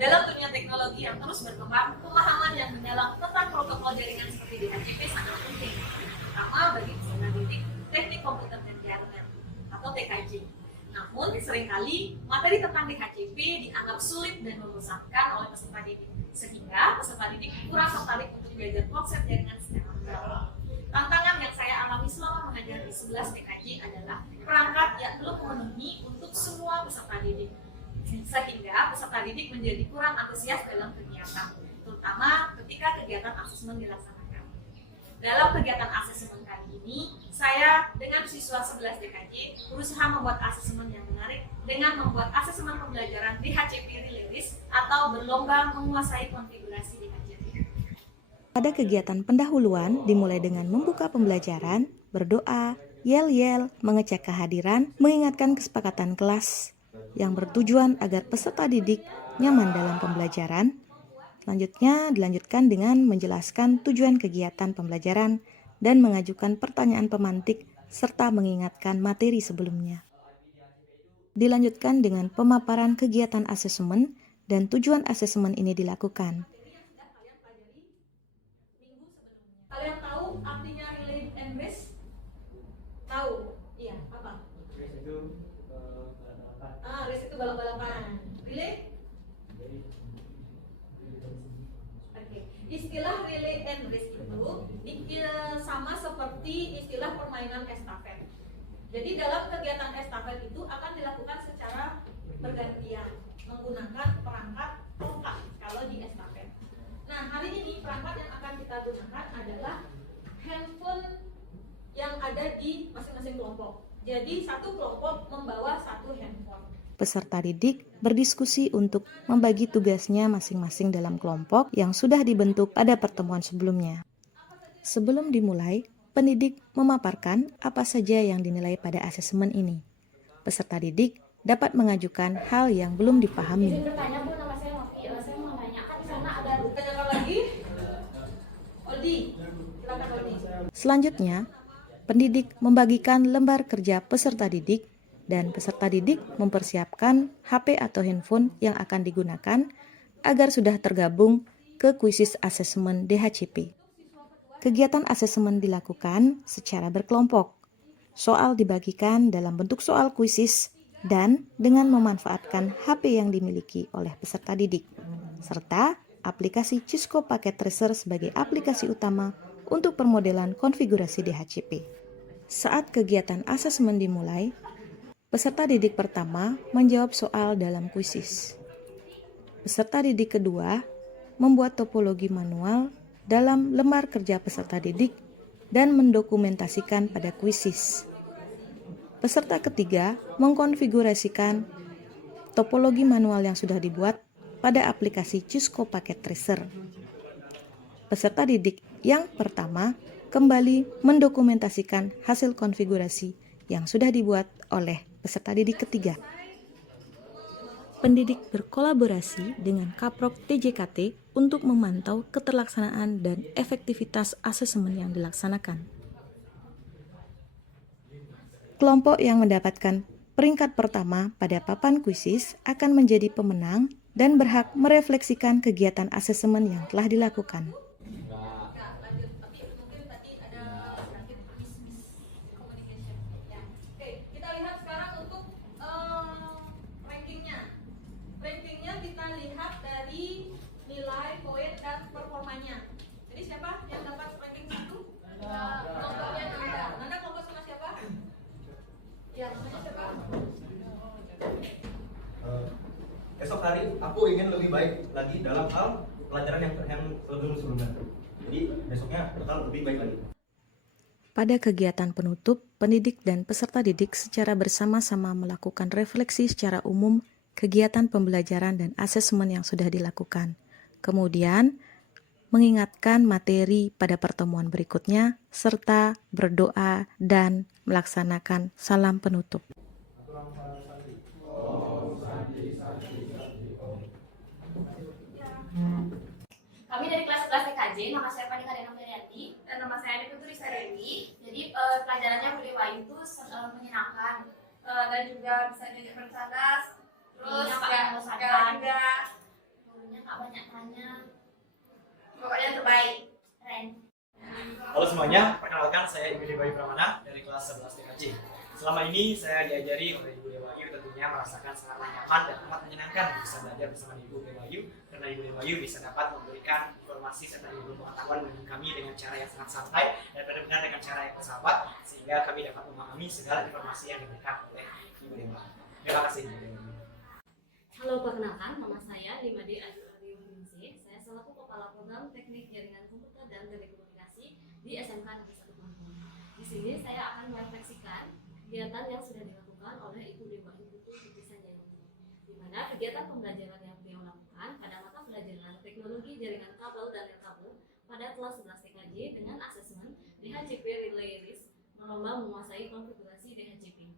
Dalam dunia teknologi yang terus berkembang, pemahaman yang mendalam tentang protokol jaringan seperti DHCP sangat penting, terutama bagi peserta didik teknik komputer dan jaringan atau TKJ. Namun, seringkali materi tentang DHCP dianggap sulit dan membosankan oleh peserta didik, sehingga peserta didik kurang tertarik untuk belajar konsep jaringan secara mendalam. Tantangan yang saya alami selama mengajar di 11 TKJ adalah perangkat yang belum memenuhi untuk semua peserta didik, sehingga peserta didik menjadi kurang antusias dalam kegiatan, terutama ketika kegiatan asesmen dilaksanakan. Dalam kegiatan asesmen kali ini, saya dengan siswa 11 DKJ berusaha membuat asesmen yang menarik dengan membuat asesmen pembelajaran DHCP Relay List atau berlomba menguasai konfigurasi DHCP. Pada kegiatan pendahuluan dimulai dengan membuka pembelajaran, berdoa, yel-yel, mengecek kehadiran, mengingatkan kesepakatan kelas yang bertujuan agar peserta didik nyaman dalam pembelajaran. Selanjutnya dilanjutkan dengan menjelaskan tujuan kegiatan pembelajaran dan mengajukan pertanyaan pemantik serta mengingatkan materi sebelumnya. Dilanjutkan dengan pemaparan kegiatan asesmen dan tujuan asesmen ini dilakukan. Kalian tahu artinya relay and race? Tahu? Iya, apa? Race itu balapan. Race itu balap-balapan. Relay? Oke. Istilah relay and race itu sama seperti istilah permainan estafet. Jadi dalam kegiatan estafet itu akan dilakukan secara bergantian menggunakan perangkat tongkat kalau di estafet. Nah, hari ini perangkat yang akan kita gunakan adalah handphone yang ada di masing-masing kelompok. Jadi satu kelompok membawa satu handphone. Peserta didik berdiskusi untuk membagi tugasnya masing-masing dalam kelompok yang sudah dibentuk pada pertemuan sebelumnya. Sebelum dimulai, pendidik memaparkan apa saja yang dinilai pada asesmen ini. Peserta didik dapat mengajukan hal yang belum dipahami. Izin bertanya, Bu, nama saya Novi. Saya mau menanyakan di sana ada Tanyakan lagi. Oldi, silakan Oldi. Selanjutnya, pendidik membagikan lembar kerja peserta didik dan peserta didik mempersiapkan HP atau handphone yang akan digunakan agar sudah tergabung ke kuisis asesmen DHCP. Kegiatan asesmen dilakukan secara berkelompok. Soal dibagikan dalam bentuk soal kuisis dan dengan memanfaatkan HP yang dimiliki oleh peserta didik, serta aplikasi Cisco Packet Tracer sebagai aplikasi utama untuk permodelan konfigurasi DHCP. Saat kegiatan asesmen dimulai, peserta didik pertama menjawab soal dalam kuisis. Peserta didik kedua membuat topologi manual dalam lembar kerja peserta didik dan mendokumentasikan pada kuisis. Peserta ketiga mengkonfigurasikan topologi manual yang sudah dibuat pada aplikasi Cisco Packet Tracer. Peserta didik yang pertama kembali mendokumentasikan hasil konfigurasi yang sudah dibuat oleh peserta didik ketiga. Pendidik berkolaborasi dengan Kaprok TJKT untuk memantau keterlaksanaan dan efektivitas asesmen yang dilaksanakan. Kelompok yang mendapatkan peringkat pertama pada papan kuisis akan menjadi pemenang dan berhak merefleksikan kegiatan asesmen yang telah dilakukan. Kita lihat sekarang untuk rankingnya. Rankingnya kita lihat dari nilai, poin, dan performanya. Jadi siapa yang dapat ranking 1? Kelompoknya Nanda. Nanda kelompok sama siapa? Ya, namanya siapa? Esok hari aku ingin lebih baik lagi dalam hal pelajaran yang sebelumnya. Jadi besoknya bakal lebih baik lagi. Pada kegiatan penutup, pendidik dan peserta didik secara bersama-sama melakukan refleksi secara umum kegiatan pembelajaran dan asesmen yang sudah dilakukan. Kemudian, mengingatkan materi pada pertemuan berikutnya, serta berdoa dan melaksanakan salam penutup. Kami dari kelas 11 TKJ, nama saya Panika Dena Meriati dan nama saya Adi Putri Sareni. Jadi pelajarannya beriwa itu menyenangkan dan juga bisa diajak bercerdas, terus nggak membosankan juga. Kak banyak tanya. Pokoknya yang terbaik. Keren. Halo semuanya, perkenalkan saya Ibu Dewa Pramana dari kelas 11 TKJ. Selama ini saya diajari oleh Ibu Dewayu, tentunya merasakan sangat nyaman dan amat menyenangkan bisa belajar bersama Ibu Dewayu, karena Ibu Dewayu bisa dapat memberikan informasi serta ilmu pengetahuan bagi kami dengan cara yang sangat santai dan benar-benar dengan cara yang bersahabat, sehingga kami dapat memahami segala informasi yang diberikan oleh Ibu Dewa. Terima kasih Ibu Dewayu. Halo, perkenalkan nama saya Limade Ayu Ningsih. Saya selaku Kepala Program Teknik Jaringan Komputer dan Telekomunikasi di SMK Negeri 1 Lampung. Di sini saya akan merefleksikan kegiatan yang sudah dilakukan oleh Ibu Dewayu Putri Sanjayani, di mana kegiatan pembelajaran yang beliau lakukan pada mata pelajaran Teknologi Jaringan Kabel dan Nirkabel pada kelas 11 TKJ dengan asesmen DHCP Relay Risk melomba menguasai konfigurasi DHCP.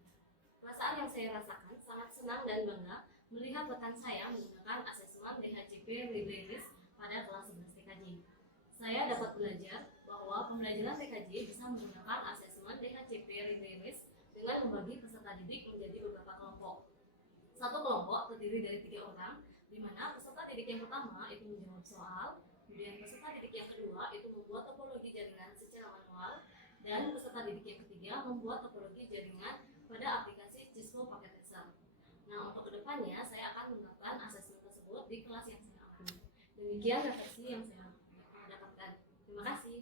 Perasaan yang saya rasakan sangat senang dan bangga melihat rekan saya menggunakan asesmen DHCP Relay Risk pada kelas 11 TKJ. Saya dapat belajar bahwa pembelajaran TKJ bisa menggunakan asesmen DHCP Relay Risk dengan membagi peserta didik menjadi beberapa kelompok. Satu kelompok terdiri dari 3 orang, di mana peserta didik yang pertama itu menjawab soal, kemudian peserta didik yang kedua itu membuat topologi jaringan secara manual, dan peserta didik yang ketiga membuat topologi jaringan pada aplikasi Cisco Packet Tracer. Nah, untuk kedepannya saya akan menerapkan asesmen tersebut di kelas yang saya ambil. Demikian refleksi yang saya dapatkan. Terima kasih.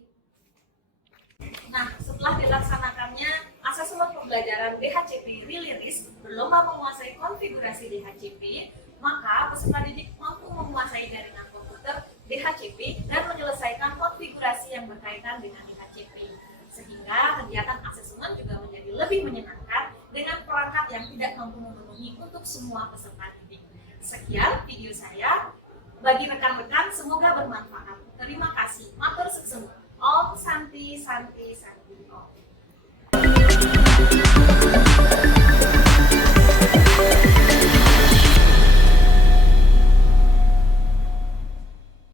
Nah, setelah dilaksanakannya asesmen pembelajaran DHCP Relay Risk berlomba menguasai konfigurasi DHCP, maka peserta didik mampu menguasai jaringan komputer DHCP dan menyelesaikan konfigurasi yang berkaitan dengan DHCP. Sehingga kegiatan asesmen juga menjadi lebih menyenangkan dengan perangkat yang tidak mampu memenuhi untuk semua peserta didik. Sekian video saya. Bagi rekan-rekan, semoga bermanfaat. Terima kasih. Matur suksema. Om Santi Santi Santi Om.